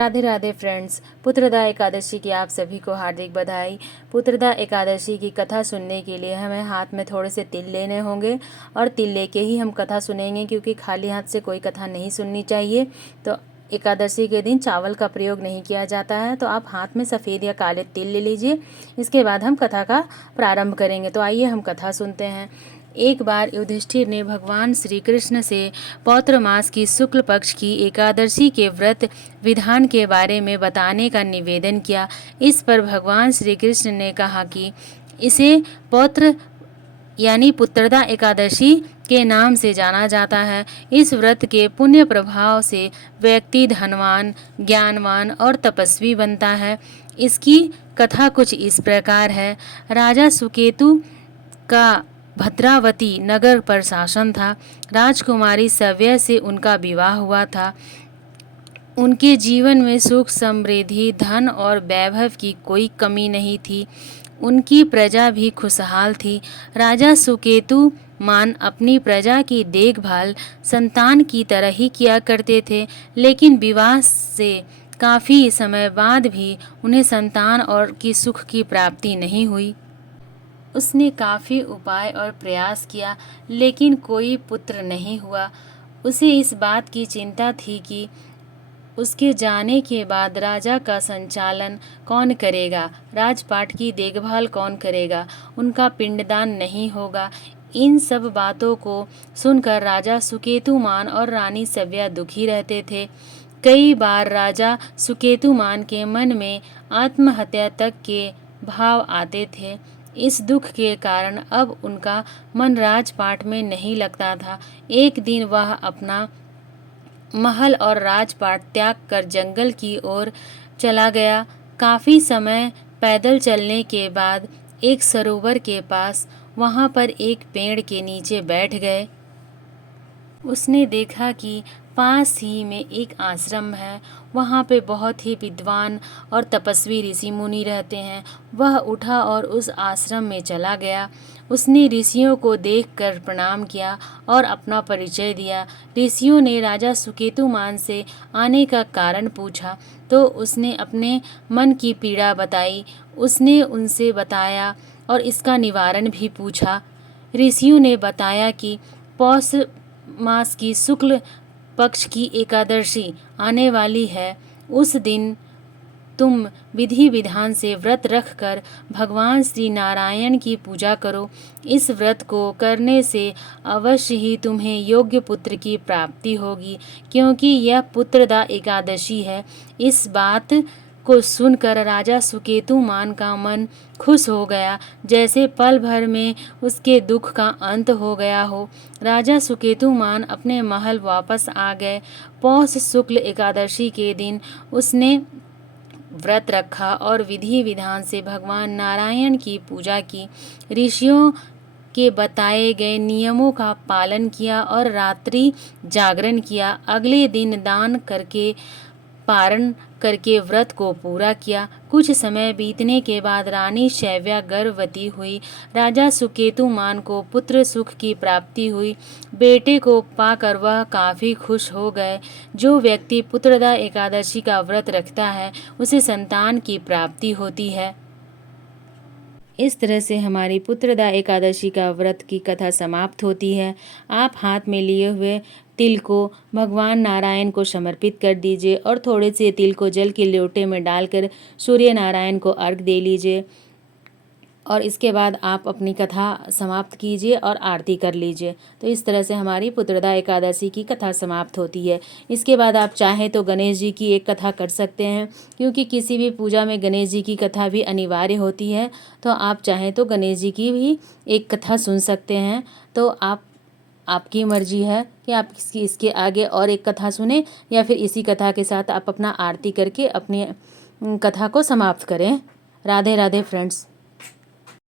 Radhe Radhe friends, Putrada Ekadashi की आप सभी को हार्दिक बधाई। पुत्रदा एकादशी की कथा सुनने के लिए हमें हाथ में थोड़े से तिल लेने होंगे और तिल लेके ही हम कथा सुनेंगे, क्योंकि खाली हाथ से कोई कथा नहीं सुननी चाहिए। तो एकादशी के दिन चावल का प्रयोग नहीं किया जाता है, तो आप हाथ में सफ़ेद या काले तिल ले लीजिए। इसके बाद हम कथा का प्रारंभ करेंगे। तो आइए हम कथा सुनते हैं। एक बार युधिष्ठिर ने भगवान श्री कृष्ण से पौत्र मास की शुक्ल पक्ष की एकादशी के व्रत विधान के बारे में बताने का निवेदन किया। इस पर भगवान श्री कृष्ण ने कहा कि इसे पौत्र यानी पुत्रदा एकादशी के नाम से जाना जाता है। इस व्रत के पुण्य प्रभाव से व्यक्ति धनवान, ज्ञानवान और तपस्वी बनता है। इसकी कथा कुछ इस प्रकार है। राजा सुकेतु का भद्रावती नगर पर शासन था। राजकुमारी सव्य से उनका विवाह हुआ था। उनके जीवन में सुख, समृद्धि, धन और वैभव की कोई कमी नहीं थी। उनकी प्रजा भी खुशहाल थी। राजा सुकेतु मान अपनी प्रजा की देखभाल संतान की तरह ही किया करते थे, लेकिन विवाह से काफ़ी समय बाद भी उन्हें संतान और की सुख की प्राप्ति नहीं हुई। उसने काफ़ी उपाय और प्रयास किया, लेकिन कोई पुत्र नहीं हुआ। उसे इस बात की चिंता थी कि उसके जाने के बाद राजा का संचालन कौन करेगा, राजपाट की देखभाल कौन करेगा, उनका पिंडदान नहीं होगा। इन सब बातों को सुनकर राजा सुकेतुमान और रानी सव्या दुखी रहते थे। कई बार राजा सुकेतुमान के मन में आत्महत्या तक के भाव आते थे। इस दुख के कारण अब उनका मन राजपाट में नहीं लगता था। एक दिन वह अपना महल और राजपाट त्याग कर जंगल की ओर चला गया। काफ़ी समय पैदल चलने के बाद एक सरोवर के पास वहाँ पर एक पेड़ के नीचे बैठ गए। उसने देखा कि पास ही में एक आश्रम है। वहाँ पे बहुत ही विद्वान और तपस्वी ऋषि मुनि रहते हैं। वह उठा और उस आश्रम में चला गया। उसने ऋषियों को देखकर प्रणाम किया और अपना परिचय दिया। ऋषियों ने राजा सुकेतुमान से आने का कारण पूछा, तो उसने अपने मन की पीड़ा बताई। उसने उनसे बताया और इसका निवारण भी पूछा। ऋषियों ने बताया कि पौष मास की शुक्ल पक्ष की एकादशी आने वाली है। उस दिन तुम विधि विधान से व्रत रखकर भगवान श्री नारायण की पूजा करो। इस व्रत को करने से अवश्य ही तुम्हें योग्य पुत्र की प्राप्ति होगी, क्योंकि यह पुत्रदा एकादशी है। इस बात को सुनकर राजा सुकेतुमान का मन खुश हो गया, जैसे पल भर में उसके दुख का अंत हो गया हो। राजा सुकेतुमान अपने महल वापस आ गए। पौष शुक्ल एकादशी के दिन उसने व्रत रखा और विधि विधान से भगवान नारायण की पूजा की। ऋषियों के बताए गए नियमों का पालन किया और रात्रि जागरण किया। अगले दिन दान करके पारण करके व्रत को पूरा किया। कुछ समय बीतने के बाद रानी शैव्या गर्भवती हुई। राजा सुकेतुमान को पुत्र सुख की प्राप्ति हुई। बेटे को पाकर वह काफ़ी खुश हो गए। जो व्यक्ति पुत्रदा एकादशी का व्रत रखता है उसे संतान की प्राप्ति होती है। इस तरह से हमारी पुत्रदा एकादशी का व्रत की कथा समाप्त होती है। आप हाथ में लिए हुए तिल को भगवान नारायण को समर्पित कर दीजिए और थोड़े से तिल को जल के लोटे में डालकर सूर्य नारायण को अर्घ दे लीजिए और इसके बाद आप अपनी कथा समाप्त कीजिए और आरती कर लीजिए। तो इस तरह से हमारी पुत्रदा एकादशी की कथा समाप्त होती है। इसके बाद आप चाहें तो गणेश जी की एक कथा कर सकते हैं, क्योंकि किसी भी पूजा में गणेश जी की कथा भी अनिवार्य होती है। तो आप चाहें तो गणेश जी की भी एक कथा सुन सकते हैं। तो आपकी मर्जी है कि आप इसके आगे और एक कथा सुने या फिर इसी कथा के साथ आप अपना आरती करके अपनी कथा को समाप्त करें। राधे राधे फ्रेंड्स।